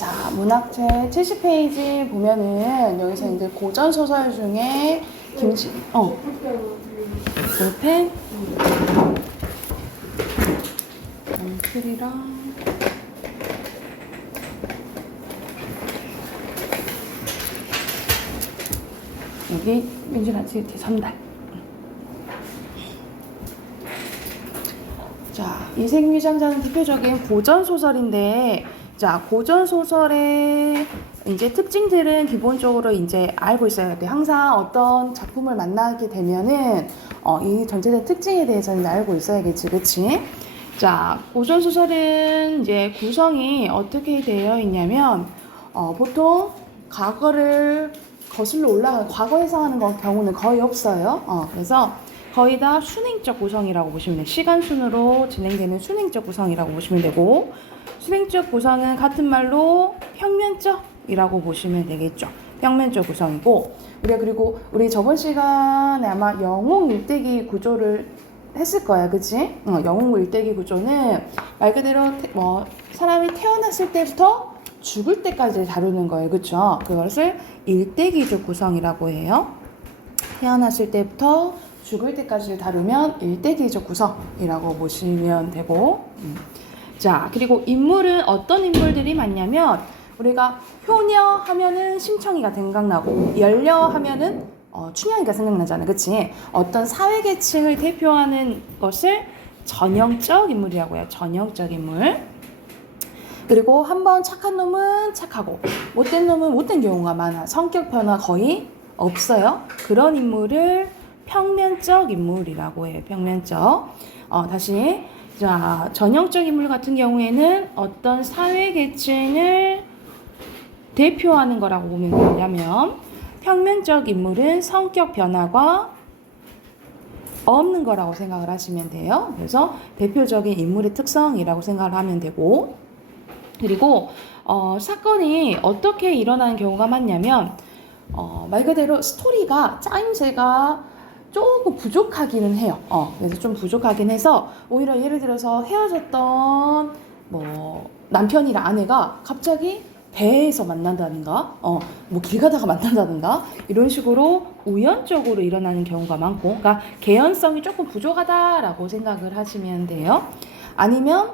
자, 문학책 70페이지 보면은 여기서 이제 고전 소설 중에 볼펜, 연필이랑 여기 민준아 뒤에 선달. 자, 이색위장자는 대표적인 고전 소설인데, 자, 고전 소설의 이제 특징들은 기본적으로 이제 알고 있어야 돼. 항상 어떤 작품을 만나게 되면은 이 전체적인 특징에 대해서는 알고 있어야겠지, 그렇지? 자, 고전 소설은 이제 구성이 어떻게 되어 있냐면 보통 과거를 거슬러 올라가는 과거에 해당하는 경우는 거의 없어요. 그래서 거의 다 순행적 구성이라고 보시면 돼요. 시간 순으로 진행되는 순행적 구성이라고 보시면 되고, 순행적 구성은 같은 말로 평면적이라고 보시면 되겠죠. 평면적 구성이고, 그리고 우리 저번 시간에 아마 영웅 일대기 구조를 했을 거야, 그치? 영웅 일대기 구조는 말 그대로 사람이 태어났을 때부터 죽을 때까지 다루는 거예요, 그쵸? 그것을 일대기적 구성이라고 해요. 태어났을 때부터 죽을 때까지 다루면 일대기적 구성이라고 보시면 되고, 자, 그리고 인물은 어떤 인물들이 많냐면, 우리가 효녀 하면은 심청이가 생각나고, 연려 하면은 춘향이가 생각나잖아, 그치? 어떤 사회계층을 대표하는 것을 전형적 인물이라고 해요. 전형적 인물. 그리고 한번 착한 놈은 착하고 못된 놈은 못된 경우가 많아. 성격 변화 거의 없어요. 그런 인물을 평면적 인물이라고 해요. 평면적. 다시. 자, 전형적 인물 같은 경우에는 어떤 사회 계층을 대표하는 거라고 보면 되냐면, 평면적 인물은 성격 변화가 없는 거라고 생각을 하시면 돼요. 그래서 대표적인 인물의 특성이라고 생각을 하면 되고, 그리고 사건이 어떻게 일어나는 경우가 많냐면, 말 그대로 스토리가 짜임새가 조금 부족하기는 해요. 그래서 좀 부족하긴 해서, 오히려 예를 들어서 헤어졌던 남편이랑 아내가 갑자기 배에서 만난다든가, 길 가다가 만난다든가, 이런 식으로 우연적으로 일어나는 경우가 많고, 그러니까 개연성이 조금 부족하다라고 생각을 하시면 돼요. 아니면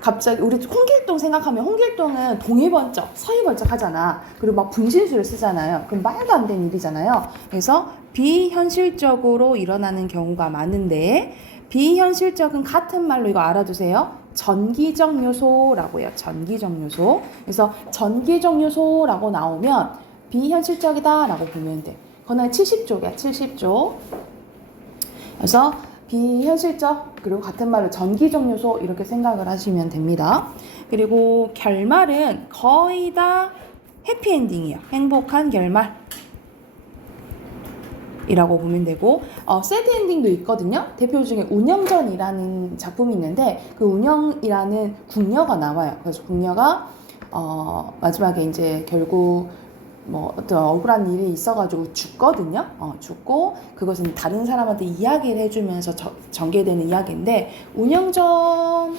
갑자기 우리 홍길동 생각하면, 홍길동은 동해번쩍 서해번쩍 하잖아. 그리고 막 분신술을 쓰잖아요. 그럼 말도 안 되는 일이잖아요. 그래서 비현실적으로 일어나는 경우가 많은데, 비현실적은 같은 말로 이거 알아두세요. 전기적 요소라고 해요. 전기적 요소. 그래서 전기적 요소라고 나오면 비현실적이다라고 보면 돼. 그거는 70쪽이야. 70쪽. 그래서 비현실적, 그리고 같은 말로 전기적 요소, 이렇게 생각을 하시면 됩니다. 그리고 결말은 거의 다 해피엔딩이에요. 행복한 결말 이라고 보면 되고, 새드엔딩도 있거든요. 대표 중에 운영전이라는 작품이 있는데, 그 운영이라는 궁녀가 나와요. 그래서 궁녀가 마지막에 이제 결국 어떤 억울한 일이 있어가지고 죽거든요. 죽고 그것은 다른 사람한테 이야기를 해주면서 전개되는 이야기인데, 운영전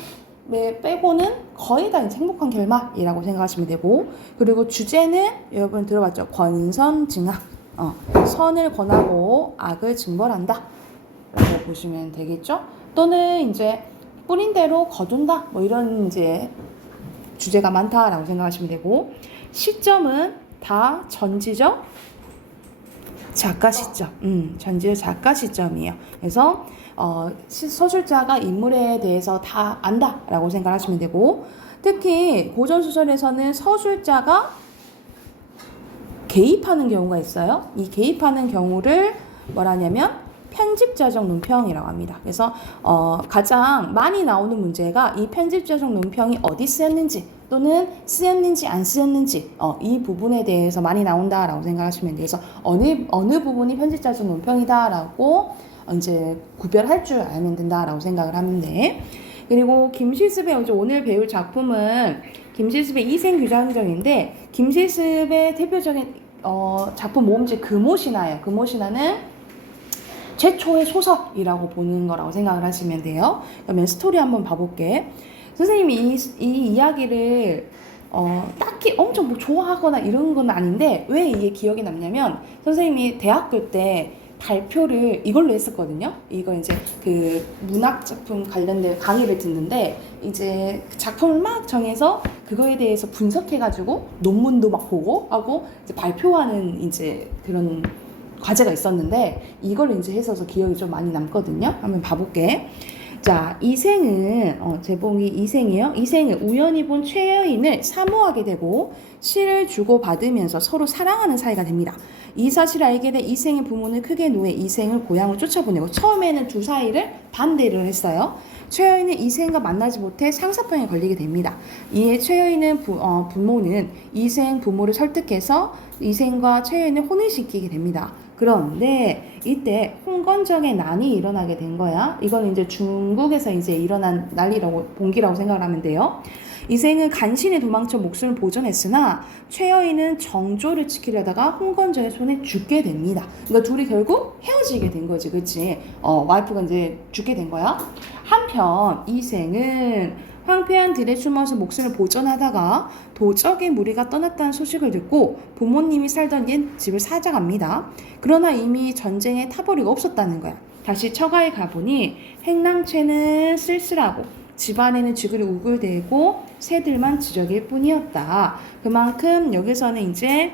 빼고는 거의 다 행복한 결말이라고 생각하시면 되고, 그리고 주제는 여러분 들어봤죠? 권선징악. 선을 권하고 악을 징벌한다 라고 보시면 되겠죠? 또는 이제 뿌린 대로 거둔다, 이런 이제 주제가 많다라고 생각하시면 되고, 시점은 다 전지적 작가 시점, 전지적 작가 시점이에요. 그래서 서술자가 인물에 대해서 다 안다라고 생각하시면 되고, 특히 고전 소설에서는 서술자가 개입하는 경우가 있어요. 이 개입하는 경우를 뭐라냐면 편집자적 논평이라고 합니다. 그래서 가장 많이 나오는 문제가 이 편집자적 논평이 어디 쓰였는지, 또는 쓰였는지 안 쓰였는지, 이 부분에 대해서 많이 나온다라고 생각하시면 돼요. 그래서 어느 부분이 편집자적 논평이다라고 이제 구별할 줄 알면 된다라고 생각을 하면 돼. 그리고 김실습의 오늘 배울 작품은 김실습의 이생규장정인데, 김실습의 대표적인 작품 모음집 금오신화예요. 금오신화는 최초의 소설이라고 보는 거라고 생각을 하시면 돼요. 그러면 스토리 한번 봐볼게. 선생님이 이 이야기를 딱히 엄청 뭐 좋아하거나 이런 건 아닌데 왜 이게 기억에 남냐면 선생님이 대학교 때 발표를 이걸로 했었거든요. 이거 이제 그 문학 작품 관련된 강의를 듣는데 이제 그 작품을 막 정해서 그거에 대해서 분석해가지고 논문도 막 보고 하고 이제 발표하는 이제 그런 과제가 있었는데 이걸 이제 했어서 기억이 좀 많이 남거든요. 한번 봐볼게. 자, 이생은 제목이 이생이에요. 이생은 우연히 본 최여인을 사모하게 되고 시를 주고 받으면서 서로 사랑하는 사이가 됩니다. 이 사실을 알게 된 이생의 부모는 크게 노해 이생을 고향으로 쫓아보내고 처음에는 두 사이를 반대를 했어요. 최여인은 이생과 만나지 못해 상사병에 걸리게 됩니다. 이에 최여인은 부모는 이생 부모를 설득해서 이생과 최여인을 혼인시키게 됩니다. 그런데 이때 홍건적의 난이 일어나게 된 거야. 이건 이제 중국에서 이제 일어난 난리라고 봉기라고 생각을 하면 돼요. 이생은 간신히 도망쳐 목숨을 보존했으나 최여인은 정조를 지키려다가 홍건적의 손에 죽게 됩니다. 그러니까 둘이 결국 헤어지게 된 거지, 그렇지? 와이프가 이제 죽게 된 거야. 한편 이생은 황폐한 들에 숨어서 목숨을 보존하다가 도적의 무리가 떠났다는 소식을 듣고 부모님이 살던 옛 집을 찾아갑니다. 그러나 이미 전쟁에 타버리가 없었다는 거야. 다시 처가에 가보니 행랑채는 쓸쓸하고 집안에는 쥐글이 우글대고 새들만 지저귀일 뿐이었다. 그만큼 여기서는 이제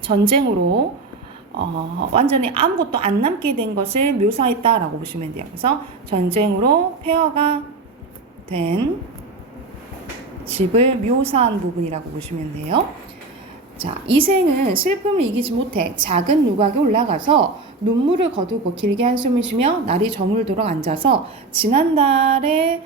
전쟁으로 완전히 아무것도 안 남게 된 것을 묘사했다라고 보시면 돼요. 그래서 전쟁으로 폐허가 된 집을 묘사한 부분이라고 보시면 돼요. 자, 이생은 슬픔을 이기지 못해 작은 누각에 올라가서 눈물을 거두고 길게 한숨을 쉬며 날이 저물도록 앉아서 지난달에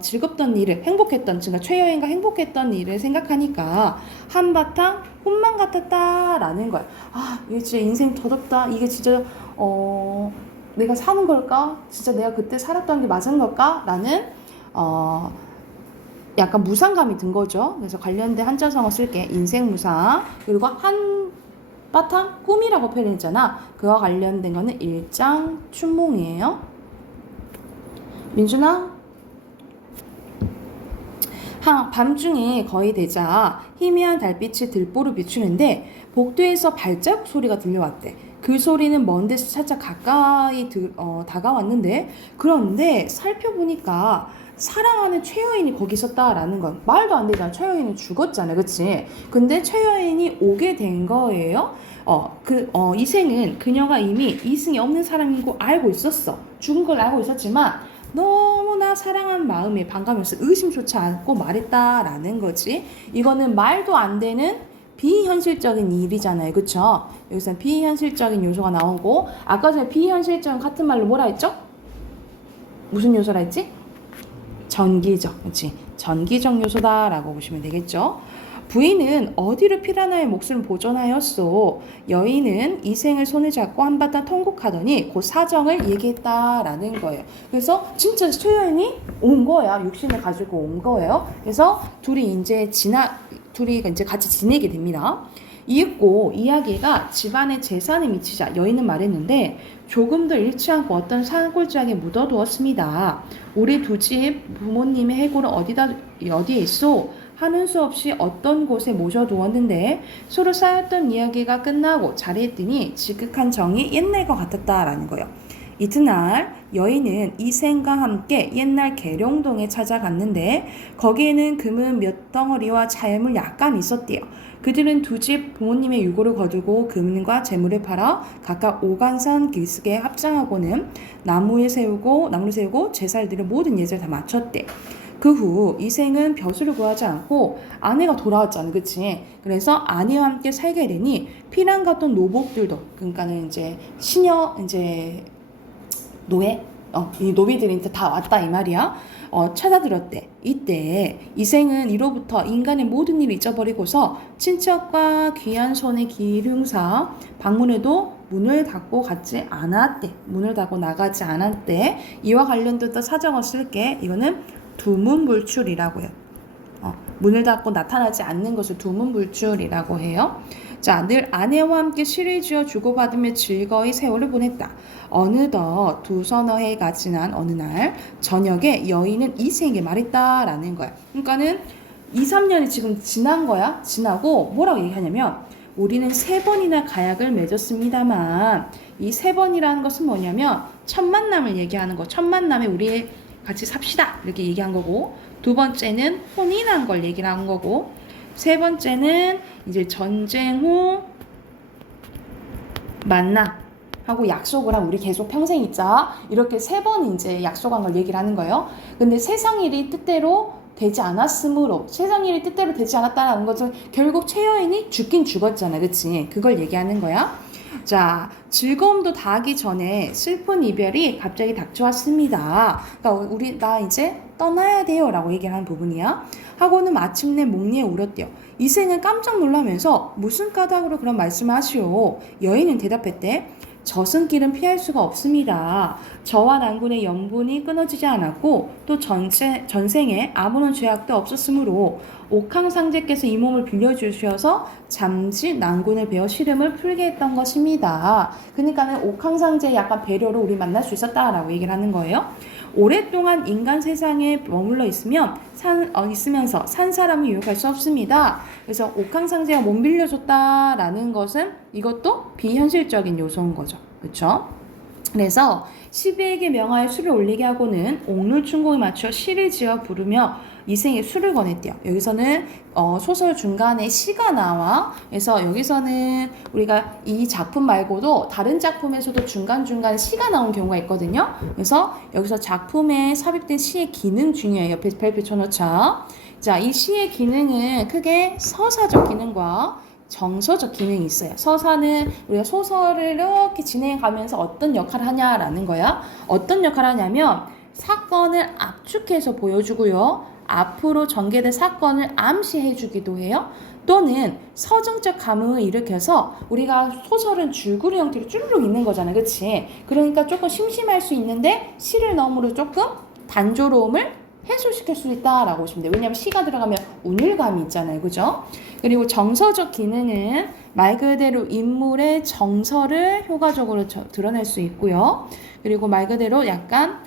즐겁던 일을 행복했던 그러니까 최여인과 행복했던 일을 생각하니까 한바탕 꿈만 같았다라는 거야. 아, 이게 진짜 인생 더럽다. 이게 진짜 내가 사는 걸까? 진짜 내가 그때 살았던 게 맞은 걸까? 라는 약간 무상감이 든 거죠. 그래서 관련된 한자성어 쓸게. 인생무상. 그리고 한바탕 꿈이라고 표현했잖아. 그와 관련된 거는 일장춘몽이에요. 민준아? 밤중에 거의 되자 희미한 달빛이 들보를 비추는데 복도에서 발자국 소리가 들려왔대. 그 소리는 먼 데서 살짝 가까이 다가왔는데 그런데 살펴보니까 사랑하는 최여인이 거기 있었다라는 건 말도 안 되잖아. 최여인은 죽었잖아, 그치? 근데 최여인이 오게 된 거예요. 이생은 그녀가 이미 이승이 없는 사람인 거 알고 있었어. 죽은 걸 알고 있었지만 너무나 사랑한 마음에 반가면서 의심조차 않고 말했다라는 거지. 이거는 말도 안 되는 비현실적인 일이잖아요, 그쵸? 여기서 비현실적인 요소가 나오고 아까 전에 비현실적인 같은 말로 뭐라 했죠? 무슨 요소라 했지? 전기적, 그렇지? 전기적 요소다라고 보시면 되겠죠. 부인은 어디로 피라나의 목숨을 보존하였소. 여인은 이생을 손을 잡고 한바탕 통곡하더니 그 사정을 얘기했다라는 거예요. 그래서 진짜 최여인이 온 거야. 육신을 가지고 온 거예요. 그래서 둘이 이제 같이 지내게 됩니다. 이윽고 이야기가 집안의 재산에 미치자 여인은 말했는데 조금도 잃지 않고 어떤 산골짜기에 묻어두었습니다. 우리 두 집 부모님의 해골은 어디에 있소? 하는 수 없이 어떤 곳에 모셔두었는데 서로 쌓였던 이야기가 끝나고 자리했더니 지극한 정이 옛날과 같았다라는 거예요. 이튿날 여인은 이생과 함께 옛날 계룡동에 찾아갔는데 거기에는 금은 몇 덩어리와 자연물 약간 있었대요. 그들은 두 집 부모님의 유고를 거두고 금과 재물을 팔아 각각 오간선 길쓰기에 합장하고는 나무를 세우고 제살들의 모든 예절을 다 마쳤대. 그 후 이생은 벼슬을 구하지 않고 아내가 돌아왔잖아, 그치? 그래서 아내와 함께 살게 되니 피난 갔던 노복들도, 그러니까는 이제 노예? 이 노비들이 다 왔다 이 말이야. 찾아들었대. 이때 이생은 이로부터 인간의 모든 일을 잊어버리고서 친척과 귀한 손의 기륭사 방문에도 문을 닫고 가지 않았대. 문을 닫고 나가지 않았대. 이와 관련된 사정을 쓸게. 이거는 두문불출이라고 해요. 문을 닫고 나타나지 않는 것을 두문불출이라고 해요. 자, 늘 아내와 함께 시를 지어 주고받으며 즐거이 세월을 보냈다. 어느덧 두 서너 해가 지난 어느 날 저녁에 여인은 이세에게 말했다라는 거야. 그러니까는 2, 3년이 지금 지난 거야. 지나고 뭐라고 얘기하냐면 우리는 3번이나 가약을 맺었습니다만 이 3번이라는 것은 뭐냐면 첫 만남을 얘기하는 거. 첫 만남에 우리 같이 삽시다 이렇게 얘기한 거고, 두 번째는 혼인한 걸 얘기를 한 거고, 세 번째는 이제 전쟁 후 만나 하고 약속을 하고 우리 계속 평생 있자 이렇게 3번 이제 약속한 걸 얘기를 하는 거예요. 근데 세상 일이 뜻대로 되지 않았으므로, 세상 일이 뜻대로 되지 않았다는 것은 결국 최여인이 죽긴 죽었잖아, 그치? 그걸 얘기하는 거야. 자, 즐거움도 다하기 전에 슬픈 이별이 갑자기 닥쳐왔습니다. 그러니까 나 이제 떠나야 돼요 라고 얘기하는 부분이야. 하고는 마침내 목리에 울었대요. 이생은 깜짝 놀라면서 무슨 까닭으로 그런 말씀을 하시오. 여인은 대답했대. 저승길은 피할 수가 없습니다. 저와 난군의 연분이 끊어지지 않았고 또 전생에 아무런 죄악도 없었으므로 옥황상제께서 이 몸을 빌려주셔서 잠시 난군을 베어 시름을 풀게 했던 것입니다. 그러니까는 옥황상제의 약간 배려로 우리 만날 수 있었다라고 얘기를 하는 거예요. 오랫동안 인간 세상에 머물러 있으면서 산 사람은 유혹할 수 없습니다. 그래서 옥황상제가 몸 빌려줬다라는 것은 이것도 비현실적인 요소인 거죠. 그렇죠? 그래서 시비에게 명하여 술을 올리게 하고는 옥률춘공에 맞춰 시를 지어 부르며 이생의 술을 권했대요. 여기서는 소설 중간에 시가 나와. 그래서 여기서는 우리가 이 작품 말고도 다른 작품에서도 중간중간 시가 나온 경우가 있거든요. 그래서 여기서 작품에 삽입된 시의 기능 중요해요. 옆에 별표 쳐놓자. 자, 이 시의 기능은 크게 서사적 기능과 정서적 기능이 있어요. 서사는 우리가 소설을 이렇게 진행하면서 어떤 역할을 하냐라는 거야. 어떤 역할을 하냐면 사건을 압축해서 보여주고요. 앞으로 전개될 사건을 암시해주기도 해요. 또는 서정적 감흥을 일으켜서 우리가 소설은 줄거리 형태로 쭈르륵 있는 거잖아요. 그치? 그러니까 조금 심심할 수 있는데 시를 넣음으로 조금 단조로움을 해소시킬 수 있다라고 보시면 돼요. 왜냐하면 시가 들어가면 운율감이 있잖아요. 그죠? 그리고 정서적 기능은 말 그대로 인물의 정서를 효과적으로 드러낼 수 있고요. 그리고 말 그대로 약간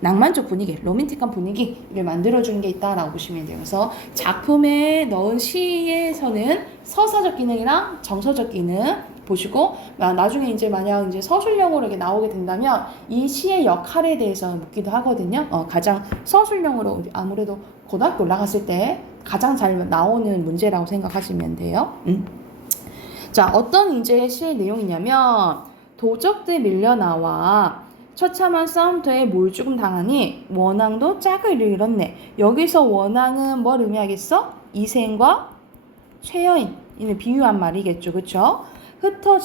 낭만적 분위기, 로맨틱한 분위기를 만들어주는 게 있다라고 보시면 돼요. 그래서 작품에 넣은 시에서는 서사적 기능이랑 정서적 기능 보시고, 나중에 이제 만약 이제 서술형으로 이렇게 나오게 된다면 이 시의 역할에 대해서 묻기도 하거든요. 가장 서술형으로 아무래도 고등학교 올라갔을 때 가장 잘 나오는 문제라고 생각하시면 돼요. 자, 어떤 이제 시의 내용이냐면 도적들 밀려 나와 처참한 싸움터에 몰죽음 당하니 원앙도 짝을 잃었네. 여기서 원앙은 뭘 의미하겠어? 이생과 최여인을 비유한 말이겠죠. 그쵸?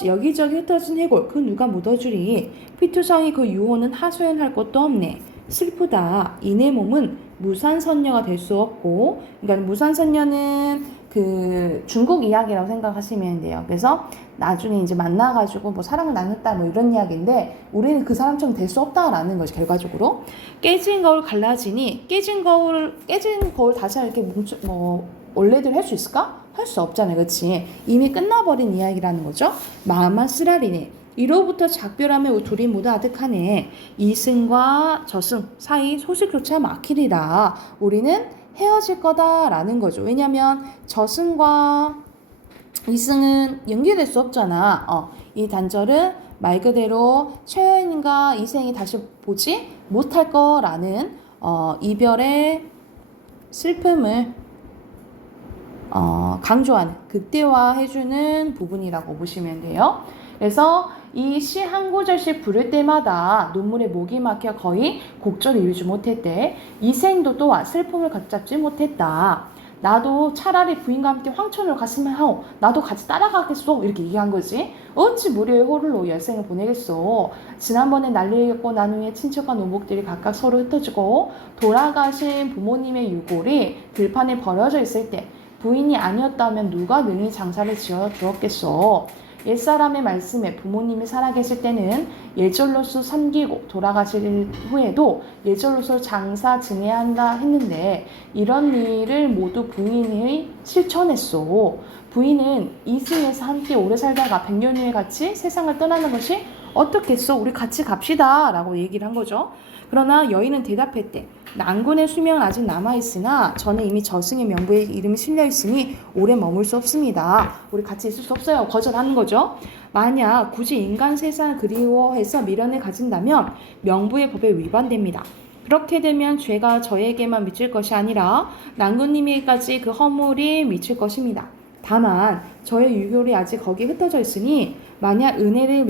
여기저기 흩어진 해골 그 누가 묻어주리. 피투성이 그 유호는 하소연할 것도 없네. 슬프다. 이내 몸은 무산선녀가 될 수 없고, 그러니까 무산선녀는 그 중국 이야기라고 생각하시면 돼요. 그래서 나중에 이제 만나가지고 뭐 사랑을 나눴다 뭐 이런 이야기인데 우리는 그 사람처럼 될 수 없다라는 거죠. 결과적으로 깨진 거울 갈라지니 깨진 거울 다시 이렇게 원래대로 할 수 있을까? 할 수 없잖아요. 그치? 이미 끝나버린 이야기라는 거죠. 마음만 쓰라리네. 이로부터 작별하며 둘이 모두 아득하네. 이승과 저승 사이 소식조차 막히리라. 우리는 헤어질 거다라는 거죠. 왜냐면 저승과 이승은 연결될 수 없잖아. 이 단절은 말 그대로 최여인과 이생이 다시 보지 못할 거라는 이별의 슬픔을 강조하는, 극대화해주는 부분이라고 보시면 돼요. 그래서 이 시 한 구절씩 부를 때마다 눈물에 목이 막혀 거의 곡절을 이루지 못했대. 이생도 또한 슬픔을 걷잡지 못했다. 나도 차라리 부인과 함께 황천으로 갔으면 하오. 나도 같이 따라가겠소. 이렇게 얘기한 거지. 어찌 무료의 호를로 열생을 보내겠소. 지난번에 난리를 겪고 난 후에 친척과 노목들이 각각 서로 흩어지고 돌아가신 부모님의 유골이 들판에 버려져 있을 때 부인이 아니었다면 누가 능히 장사를 지어 주었겠소. 옛사람의 말씀에 부모님이 살아계실 때는 예절로서 섬기고 돌아가실 후에도 예절로서 장사 지내야 한다 했는데 이런 일을 모두 부인이 실천했소. 부인은 이승에서 함께 오래 살다가 100년 후에 같이 세상을 떠나는 것이 어떻겠어? 우리 같이 갑시다 라고 얘기를 한 거죠. 그러나 여인은 대답했대. 난군의 수명은 아직 남아있으나 저는 이미 저승의 명부에 이름이 실려있으니 오래 머물 수 없습니다. 우리 같이 있을 수 없어요. 거절하는 거죠. 만약 굳이 인간 세상을 그리워해서 미련을 가진다면 명부의 법에 위반됩니다. 그렇게 되면 죄가 저에게만 미칠 것이 아니라 난군님에게까지 그 허물이 미칠 것입니다. 다만 저의 유골이 아직 거기에 흩어져 있으니 만약 은혜를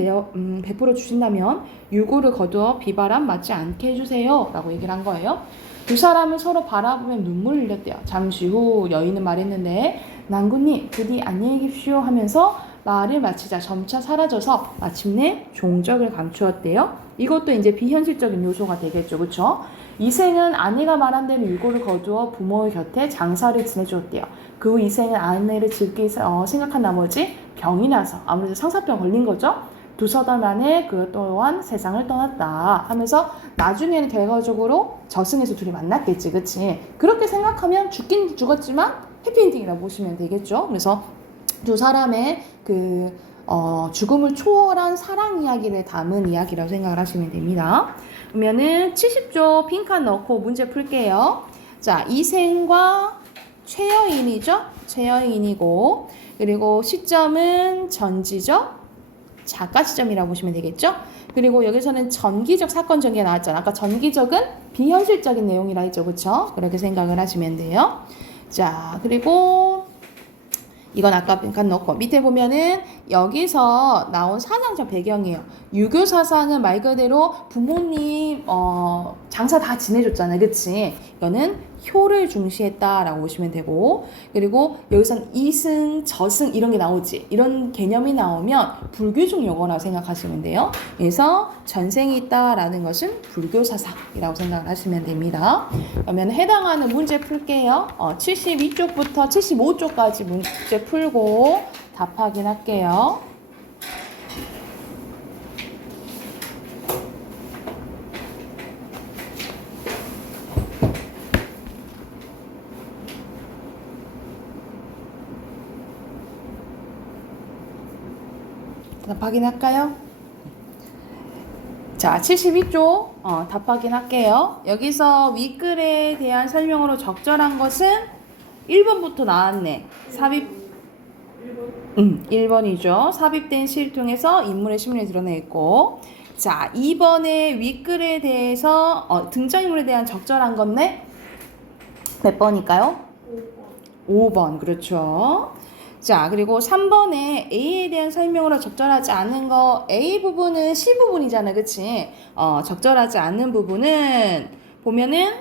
베풀어 주신다면 유골을 거두어 비바람 맞지 않게 해주세요 라고 얘기를 한 거예요. 두 사람은 서로 바라보며 눈물을 흘렸대요. 잠시 후 여인은 말했는데 난군님 부디 안녕히 계십시오 하면서 말을 마치자 점차 사라져서 마침내 종적을 감추었대요. 이것도 이제 비현실적인 요소가 되겠죠. 그렇죠? 이생은 아내가 말한 대로 유골을 거두어 부모의 곁에 장사를 지내주었대요. 그 후 이생은 아내를 즐기 생각한 나머지 병이 나서 아무래도 상사병 걸린 거죠. 2달 만에 그 또한 세상을 떠났다 하면서 나중에는 결과적으로 저승에서 둘이 만났겠지. 그치? 그렇게 생각하면 죽긴 죽었지만 해피엔딩이라고 보시면 되겠죠. 그래서 두 사람의 죽음을 초월한 사랑 이야기를 담은 이야기라고 생각을 하시면 됩니다. 그러면은 70조 빈칸 넣고 문제 풀게요. 자, 이생과 최여인이죠. 최여인이고 그리고 시점은 전지죠. 작가 시점이라고 보시면 되겠죠. 그리고 여기서는 전기적 사건 전개가 나왔잖아. 아까 전기적은 비현실적인 내용이라 했죠. 그렇죠? 그렇게 생각을 하시면 돼요. 자, 그리고 이건 아까 빈칸 넣고 밑에 보면은 여기서 나온 사상적 배경이에요. 유교 사상은 말 그대로 부모님 장사 다 지내줬잖아요. 그치? 이거는 효를 중시했다라고 보시면 되고 그리고 여기서는 이승, 저승 이런 게 나오지. 이런 개념이 나오면 불교적 용어라고 생각하시면 돼요. 그래서 전생이 있다라는 것은 불교 사상이라고 생각을 하시면 됩니다. 그러면 해당하는 문제 풀게요. 72쪽부터 75쪽까지 문제 풀고 답 확인할게요. 답 확인할까요? 자, 72쪽 답 확인할게요. 여기서 윗글에 대한 설명으로 적절한 것은 1번부터 나왔네. 1번이죠. 삽입된 시를 통해서 인물의 심리를 드러내고 자, 2번의 윗글에 대해서 등장인물에 대한 적절한 건데 몇 번일까요? 5번. 그렇죠. 자, 그리고 3번에 A에 대한 설명으로 적절하지 않은 거 A 부분은 C 부분이잖아. 그치? 적절하지 않는 부분은 보면은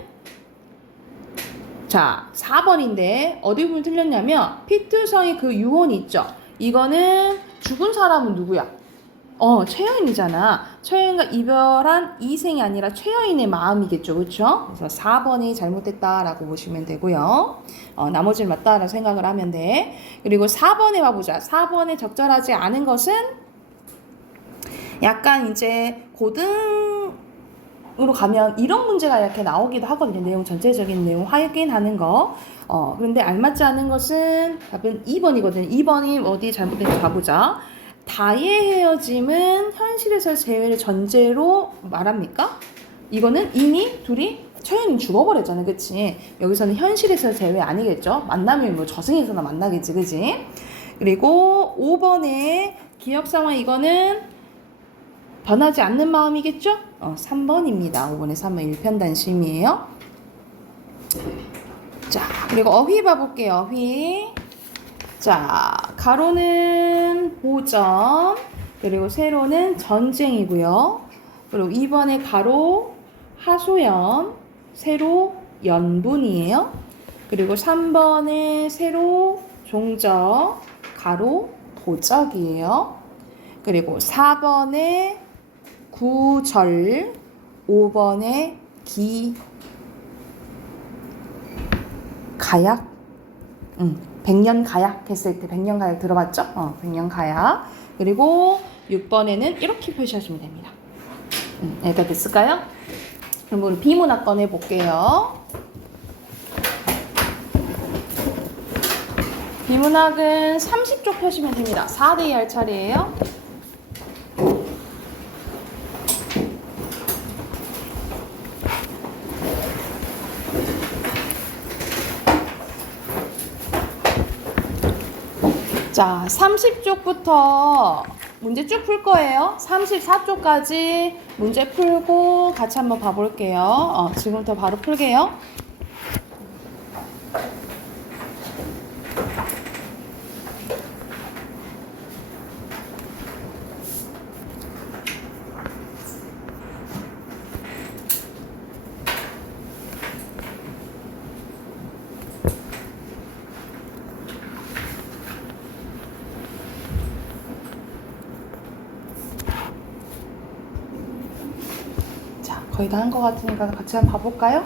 자, 4번인데 어디 부분 틀렸냐면 피투성의 그 유언이 있죠. 이거는 죽은 사람은 누구야? 최여인이잖아. 최여인과 이별한 이생이 아니라 최여인의 마음이겠죠. 그렇죠? 그래서 4번이 잘못됐다라고 보시면 되고요. 나머지는 맞다라고 생각을 하면 돼. 그리고 4번에 봐보자. 4번에 적절하지 않은 것은 약간 이제 고등으로 가면 이런 문제가 이렇게 나오기도 하거든요. 내용 전체적인 내용 확인하는 거. 그런데 알맞지 않은 것은 답은 2번이거든요. 2번이 어디 잘못된지 봐보자. 다의 헤어짐은 현실에서 재회를 전제로 말합니까? 이거는 이미 둘이 최연이 죽어버렸잖아요. 그치? 여기서는 현실에서 재회 아니겠죠? 만나면 뭐 저승에서나 만나겠지. 그치? 그리고 5번에 기억 상황 이거는 변하지 않는 마음이겠죠? 3번입니다. 5번에 3번 일편단심이에요. 자, 그리고 어휘 봐볼게요. 어휘. 자, 가로는 보전, 그리고 세로는 전쟁이고요. 그리고 2번에 가로 하소연, 세로 연분이에요. 그리고 3번에 세로 종적, 가로 도적이에요. 그리고 4번에 구절, 5번에 가약, 백년가약 했을 때 백년가약 들어봤죠? 백년가약. 그리고 6번에는 이렇게 표시하시면 됩니다. 여기다 됐을까요? 그럼 우리 비문학 꺼내 볼게요. 비문학은 30쪽 펴시면 됩니다. 4대2 할 차례예요. 자, 30쪽부터 문제 쭉 풀 거예요. 34쪽까지 문제 풀고 같이 한번 봐볼게요. 지금부터 바로 풀게요. 거의 다 한 것 같으니까 같이 한번 봐볼까요?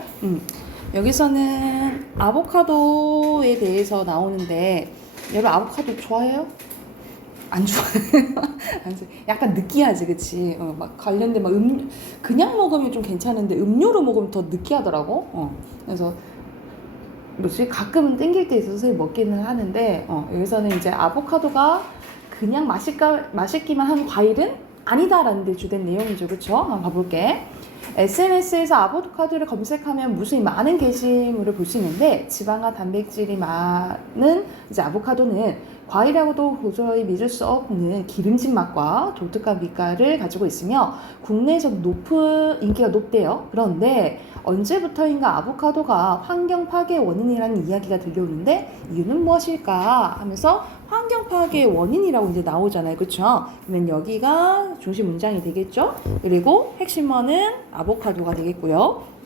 여기서는 아보카도에 대해서 나오는데 여러분 아보카도 좋아해요? 안 좋아해요? 약간 느끼하지, 그치? 막 관련된 막 그냥 먹으면 좀 괜찮은데 음료로 먹으면 더 느끼하더라고. 그래서 뭐지? 가끔은 땡길 때 있어서 먹기는 하는데 여기서는 이제 아보카도가 그냥 맛있기만 한 과일은 아니다라는 데 주된 내용이죠, 그쵸? 한번 봐볼게. SNS에서 아보카도를 검색하면 무수히 많은 게시물을 볼 수 있는데 지방과 단백질이 많은 이제 아보카도는 과일하고도 도저히 믿을 수 없는 기름진 맛과 독특한 빛깔을 가지고 있으며 국내에서 인기가 높대요. 그런데 언제부터인가 아보카도가 환경 파괴의 원인이라는 이야기가 들려오는데 이유는 무엇일까 하면서 환경 파괴의 원인이라고 이제 나오잖아요. 그렇죠? 그러면 여기가 중심 문장이 되겠죠? 그리고 핵심어는 아보카도가 되겠고요.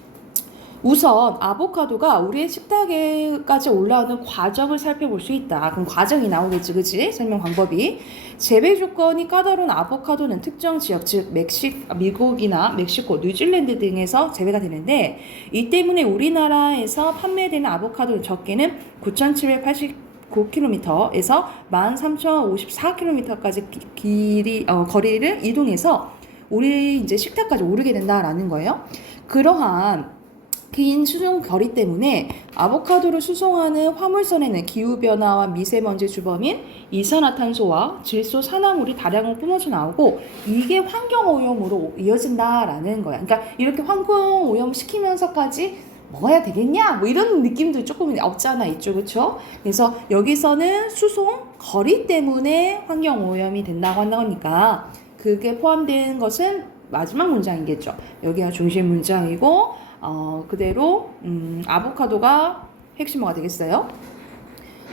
우선 아보카도가 우리의 식탁에까지 올라오는 과정을 살펴볼 수 있다. 그럼 과정이 나오겠지, 그치? 설명 방법이. 재배 조건이 까다로운 아보카도는 특정 지역, 즉 미국이나 멕시코, 뉴질랜드 등에서 재배가 되는데 이 때문에 우리나라에서 판매되는 아보카도는 적게는 9,789km에서 13,054km까지 거리를 이동해서 우리 이제 식탁까지 오르게 된다라는 거예요. 그러한 긴 수송 거리 때문에 아보카도를 수송하는 화물선에는 기후변화와 미세먼지 주범인 이산화탄소와 질소 산화물이 다량으로 뿜어져 나오고 이게 환경오염으로 이어진다라는 거야. 그러니까 이렇게 환경오염 시키면서까지 먹어야 되겠냐? 뭐 이런 느낌도 조금 없잖아 있죠, 그렇죠? 그래서 여기서는 수송 거리 때문에 환경오염이 된다고 한다니까 그게 포함된 것은 마지막 문장이겠죠. 여기가 중심 문장이고 그대로 아보카도가 핵심어가 되겠어요.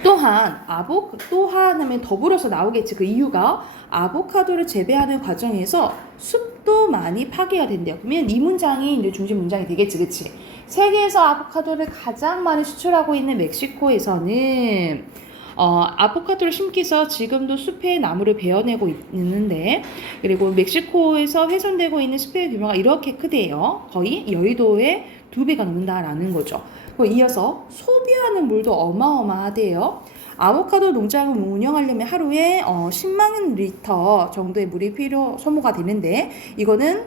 또한 하면 더불어서 나오겠지. 그 이유가 아보카도를 재배하는 과정에서 숲도 많이 파괴가 된대요. 그러면 이 문장이 이제 중심 문장이 되겠지, 그치? 세계에서 아보카도를 가장 많이 수출하고 있는 멕시코에서는 아보카도를 심기 위해서 지금도 숲의 나무를 베어내고 있는데 그리고 멕시코에서 훼손되고 있는 숲의 규모가 이렇게 크대요. 거의 여의도의 2배가 넘는다라는 거죠. 이어서 소비하는 물도 어마어마하대요. 아보카도 농장을 운영하려면 하루에 10만 리터 정도의 물이 소모가 되는데 이거는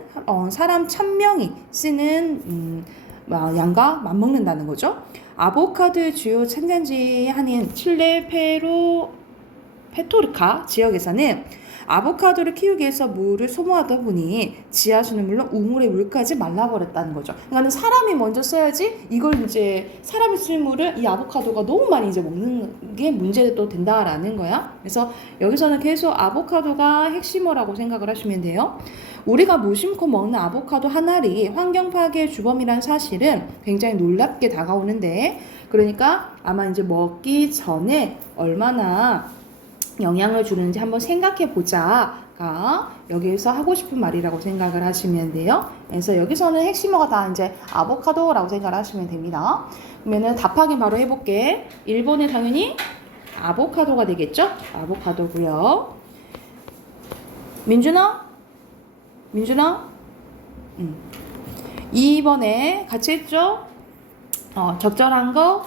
사람 1,000명이 쓰는 양과 맞먹는다는 거죠. 아보카도의 주요 생산지 하는 칠레, 페루, 페토르카 지역에서는 아보카도를 키우기 위해서 물을 소모하다 보니 지하수는 물론 우물의 물까지 말라버렸다는 거죠. 그러니까 사람이 먼저 써야지 이걸 이제 사람이 쓸 물을 이 아보카도가 너무 많이 이제 먹는 게 문제도 된다라는 거야. 그래서 여기서는 계속 아보카도가 핵심어라고 생각을 하시면 돼요. 우리가 무심코 먹는 아보카도 한 알이 환경 파괴의 주범이라는 사실은 굉장히 놀랍게 다가오는데 그러니까 아마 이제 먹기 전에 얼마나 영향을 주는지 한번 생각해 보자가 여기에서 하고 싶은 말이라고 생각을 하시면 돼요. 그래서 여기서는 핵심어가 다 이제 아보카도라고 생각을 하시면 됩니다. 그러면은 답하기 바로 해볼게. 1번에 당연히 아보카도가 되겠죠? 아보카도고요. 민준아? 2번에 같이 했죠? 적절한 거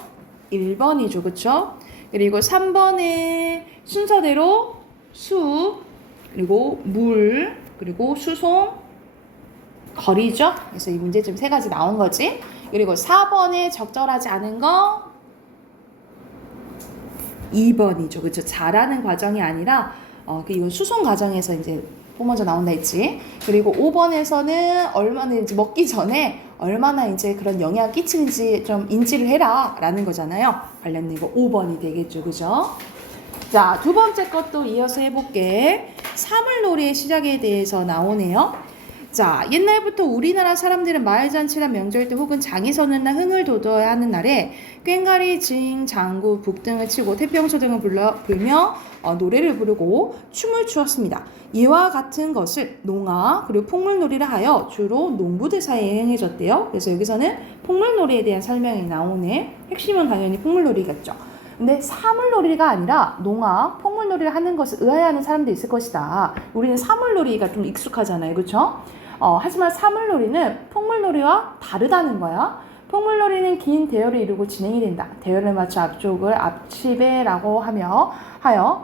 1번이죠. 그쵸? 그리고 3번에 순서대로 숲, 그리고 물, 그리고 수송, 거리죠. 그래서 이 문제점 세 가지 나온 거지. 그리고 4번에 적절하지 않은 거 2번이죠. 그렇죠. 잘하는 과정이 아니라 이건 수송 과정에서 이제 먼저 나온다 했지. 그리고 5번에서는 얼마나 이제 먹기 전에 얼마나 이제 그런 영향을 끼치는지 좀 인지를 해라 라는 거잖아요. 관련된 거 5번이 되겠죠. 그죠? 자, 두 번째 것도 이어서 해볼게. 사물놀이의 시작에 대해서 나오네요. 자, 옛날부터 우리나라 사람들은 마을잔치나 명절 때 혹은 장이서는 흥을 돋워야 하는 날에 꽹과리, 징, 장구, 북 등을 치고 태평소 등을 불며 노래를 부르고 춤을 추었습니다. 이와 같은 것을 농아 그리고 폭물놀이를 하여 주로 농부들 사이에 행해졌대요. 그래서 여기서는 폭물놀이에 대한 설명이 나오네. 핵심은 당연히 폭물놀이겠죠. 근데 사물놀이가 아니라 농아, 폭물놀이를 하는 것을 의아해하는 사람도 있을 것이다. 우리는 사물놀이가 좀 익숙하잖아요. 그렇죠? 하지만 사물놀이는 폭물놀이와 다르다는 거야. 폭물놀이는 긴 대열을 이루고 진행이 된다. 대열을 맞춰 앞쪽을 앞치배라고 하여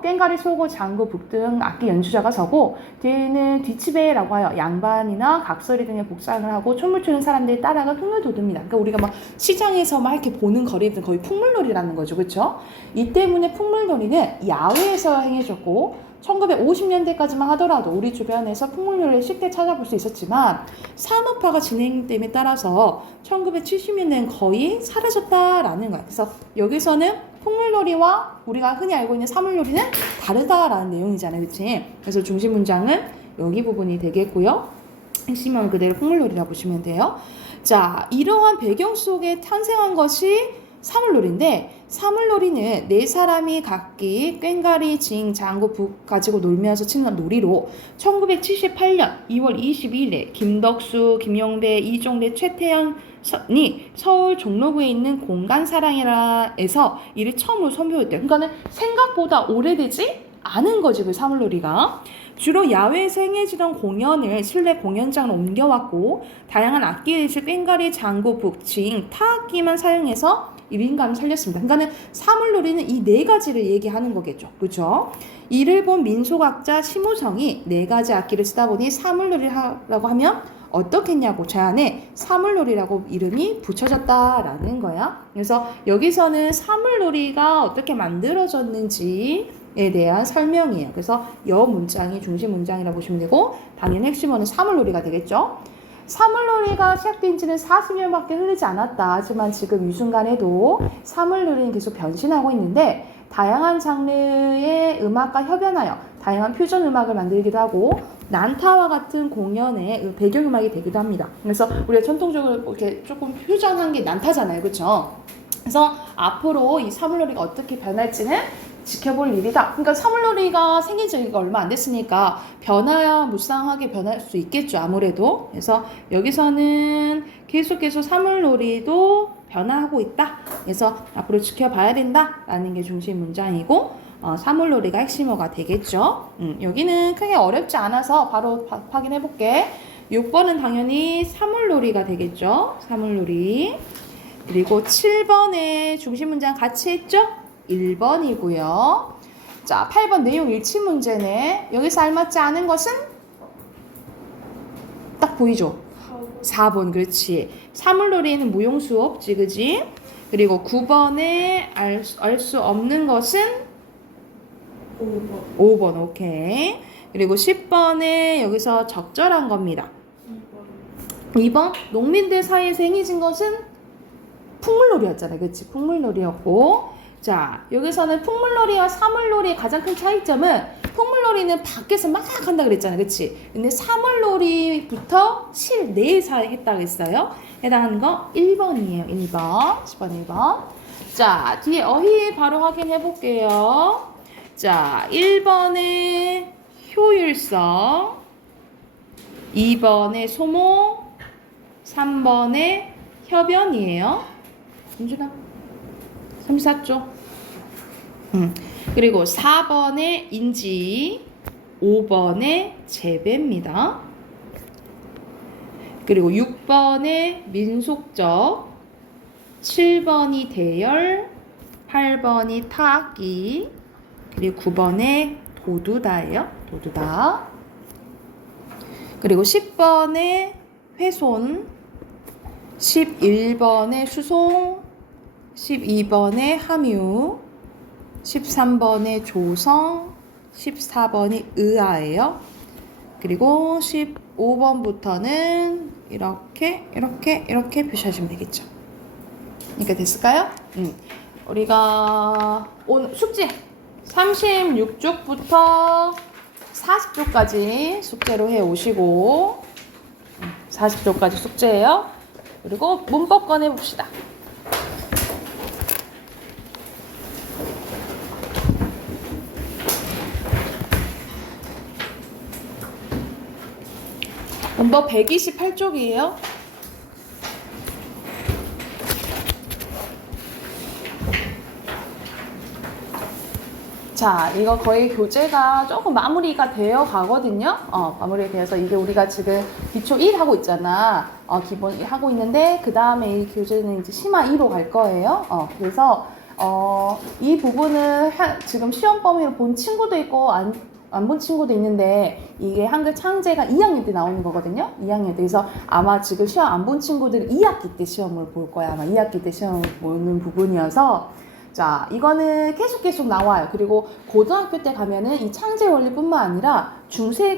꽹과리, 소고, 장구, 북 등 악기 연주자가 서고 뒤에는 뒷치배라고 하여 양반이나 각설이 등의 복상을 하고 춤을 추는 사람들이 따라가 흥을 돋웁니다. 그러니까 우리가 막 시장에서 막 이렇게 보는 거리들은 거의 풍물놀이라는 거죠. 그렇죠? 이 때문에 풍물놀이는 야외에서 행해졌고 1950년대까지만 하더라도 우리 주변에서 풍물놀이를 쉽게 찾아볼 수 있었지만 산업화가 진행됨에 따라서 1970년대는 거의 사라졌다라는 거야. 그래서 여기서는 풍물놀이와 우리가 흔히 알고 있는 사물놀이는 다르다라는 내용이잖아요. 그치? 그래서 중심 문장은 여기 부분이 되겠고요. 핵심은 그대로 풍물놀이라고 보시면 돼요. 자, 이러한 배경 속에 탄생한 것이 사물놀이인데 사물놀이는 네 사람이 각기 꽹과리, 징, 장구, 북 가지고 놀면서 치는 놀이로 1978년 2월 22일에 김덕수, 김용배, 이종래, 최태현이 서울 종로구에 있는 공간사랑이라에서 이를 처음으로 선보였대요. 그러니까는 생각보다 오래되지 않은 거지 그 사물놀이가. 주로 야외에서 행해지던 공연을 실내 공연장으로 옮겨왔고 다양한 악기를 꽹과리, 장구, 북, 징, 타악기만 사용해서 1인감을 살렸습니다. 그러니까 사물놀이는 이 네 가지를 얘기하는 거겠죠. 그렇죠? 이를 본 민속학자 심우성이 네 가지 악기를 쓰다 보니 사물놀이라고 하면 어떻겠냐고 제안에 사물놀이라고 이름이 붙여졌다라는 거야. 그래서 여기서는 사물놀이가 어떻게 만들어졌는지에 대한 설명이에요. 그래서 여 문장이 중심 문장이라고 보시면 되고 당연히 핵심어는 사물놀이가 되겠죠. 사물놀이가 시작된 지는 40년밖에 흐르지 않았다. 하지만 지금 이 순간에도 사물놀이는 계속 변신하고 있는데 다양한 장르의 음악과 협연하여 다양한 퓨전 음악을 만들기도 하고 난타와 같은 공연의 배경음악이 되기도 합니다. 그래서 우리가 전통적으로 이렇게 조금 퓨전한 게 난타잖아요. 그렇죠? 그래서 앞으로 이 사물놀이가 어떻게 변할지는 지켜볼 일이다. 그러니까 사물놀이가 생긴 지가 얼마 안 됐으니까 무쌍하게 변할 수 있겠죠. 아무래도. 그래서 여기서는 계속해서 사물놀이도 변화하고 있다. 그래서 앞으로 지켜봐야 된다라는 게 중심 문장이고 사물놀이가 핵심어가 되겠죠. 여기는 크게 어렵지 않아서 바로 확인해 볼게. 6번은 당연히 사물놀이가 되겠죠. 사물놀이. 그리고 7번에 중심 문장 같이 했죠? 1번이고요. 자, 8번 내용 일치 문제네. 여기서 알맞지 않은 것은? 딱 보이죠? 4번, 그렇지. 사물놀이는 무용수업지, 그지? 그리고 9번에 알 수 없는 것은? 5번, 오케이. 그리고 10번에 여기서 적절한 겁니다. 2번, 농민들 사이에서 행해진 것은? 풍물놀이였잖아요. 그치? 풍물놀이였고. 자, 여기서는 풍물놀이와 사물놀이의 가장 큰 차이점은 풍물놀이는 밖에서 막 한다 그랬잖아요. 그치? 근데 사물놀이부터 실내에 했다 그랬어요. 해당하는 거 1번이에요. 1번. 10번 1번. 자, 뒤에 어휘 바로 확인해 볼게요. 자, 1번에 효율성, 2번에 소모, 3번에 협연이에요. 윤준아 34쪽. 그리고 4번에 인지, 5번에 재배입니다. 그리고 6번에 민속적, 7번이 대열, 8번이 타악기, 그리고 9번에 도두다예요. 도두다. 그리고 10번에 훼손, 11번에 수송, 12번에 함유, 13번에 조성, 14번이 의아예요. 그리고 15번부터는 이렇게 표시하시면 되겠죠. 이렇게 됐을까요? 우리가 오늘 숙제 36쪽부터 40쪽까지 숙제로 해 오시고 40쪽까지 숙제예요. 그리고 문법 꺼내 봅시다. 문법 128쪽이에요. 자, 이거 거의 교재가 조금 마무리가 되어 가거든요. 마무리가 되어서 이게 우리가 지금 기초 1 하고 있잖아. 기본 1 하고 있는데 그 다음에 이 교재는 이제 심화 2로 갈 거예요. 그래서 이 부분은 지금 시험 범위로 본 친구도 있고 안 본 친구도 있는데 이게 한글 창제가 2학년 때 나오는 거거든요. 2학년 때. 그래서 아마 지금 시험 안 본 친구들은 2학기 때 시험을 볼 거야. 아마 2학기 때 시험을 보는 부분이어서 자, 이거는 계속 나와요. 그리고 고등학교 때 가면은 이 창제 원리뿐만 아니라 중세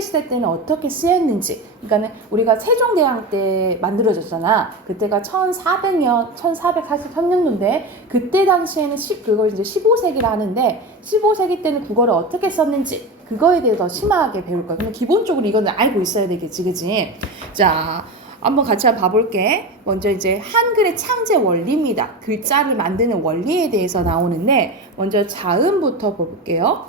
시대 때는 어떻게 쓰였는지. 그러니까는 우리가 세종대왕 때 만들어졌잖아. 그때가 1443년도인데 그때 당시에는 그걸 이제 15세기라 하는데 15세기 때는 국어를 어떻게 썼는지 그거에 대해서 더 심하게 배울 거야. 그러면 기본적으로 이거는 알고 있어야 되겠지, 그치? 자, 한번 같이 한번 봐볼게. 먼저 이제 한글의 창제 원리입니다. 글자를 만드는 원리에 대해서 나오는데 먼저 자음부터 볼게요.